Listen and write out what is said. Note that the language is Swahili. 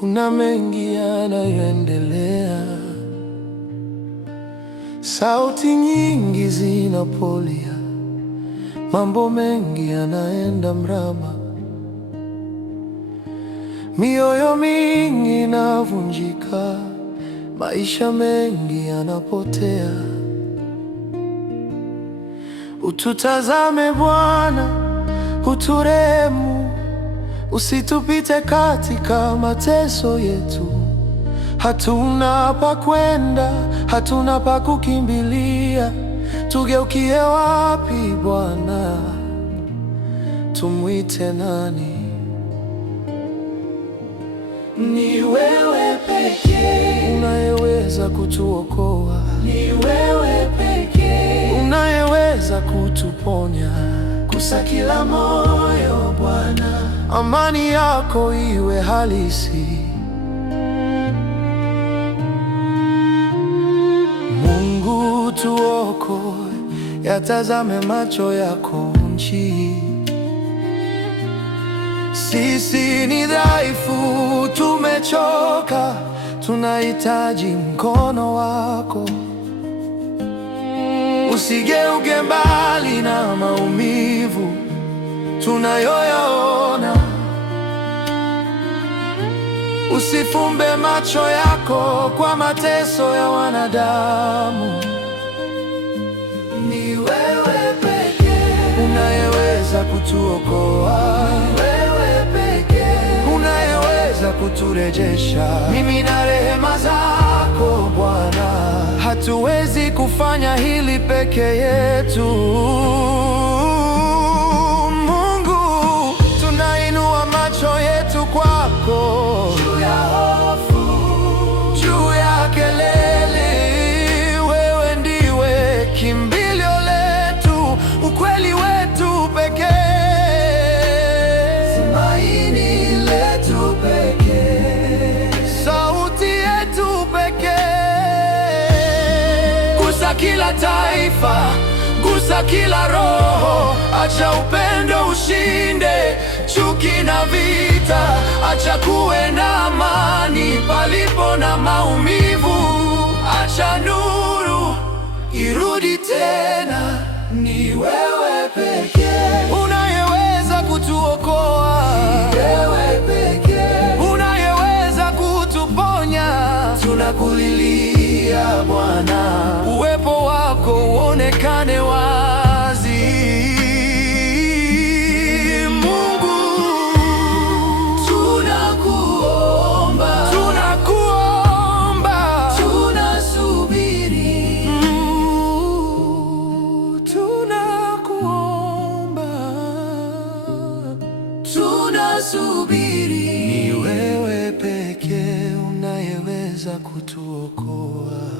kuna mengi yanayoendelea, sauti nyingi zinapolia, mambo mengi yanaenda mrama, mioyo mingi inavunjika, maisha mengi yanapotea. Ututazame Bwana, uturehemu, usitupite katika mateso yetu. Hatuna pa kwenda, hatuna pa kukimbilia, tugeukie wapi Bwana? Tumwite nani? Ni wewe pekee unayeweza kutuokoa, ni wewe pekee unayeweza kutuponya. Gusa kila moyo Bwana, amani yako iwe halisi. Mungu tuokoe, yatazame macho yako nchi. Sisi ni dhaifu, tumechoka, tunahitaji mkono wako. Usigeuke mbali na maumivu tunayoyaona, usifumbe macho yako kwa mateso ya wanadamu. Ni wewe pekee unayeweza kutuokoa, ni wewe pekee unayeweza kuturejesha. Mimi na rehema zako Bwana, hatuwezi kufanya hili peke yetu. Mungu, tunainua macho yetu kwako, juu ya hofu, juu ya kelele. Wewe ndiwe kimbilio letu, ukweli wetu pekee, tumaini letu pekee, sauti yetu pekee. Gusa kila taifa, gusa kila roho, acha upendo ushinde chuki na vita, acha kuwe na amani palipo na maumivu, acha nuru irudi tena. Ni wewe pekee unayeweza kutuokoa, ni wewe pekee unayeweza kutuponya. Tunakulilia Bwana, uwepo wako uonekane wazi. Mungu, tunakuomba, tunakuomba, tunasubiri. Tunakuomba, tunasubiri. Ni wewe pekee unayeweza kutuokoa.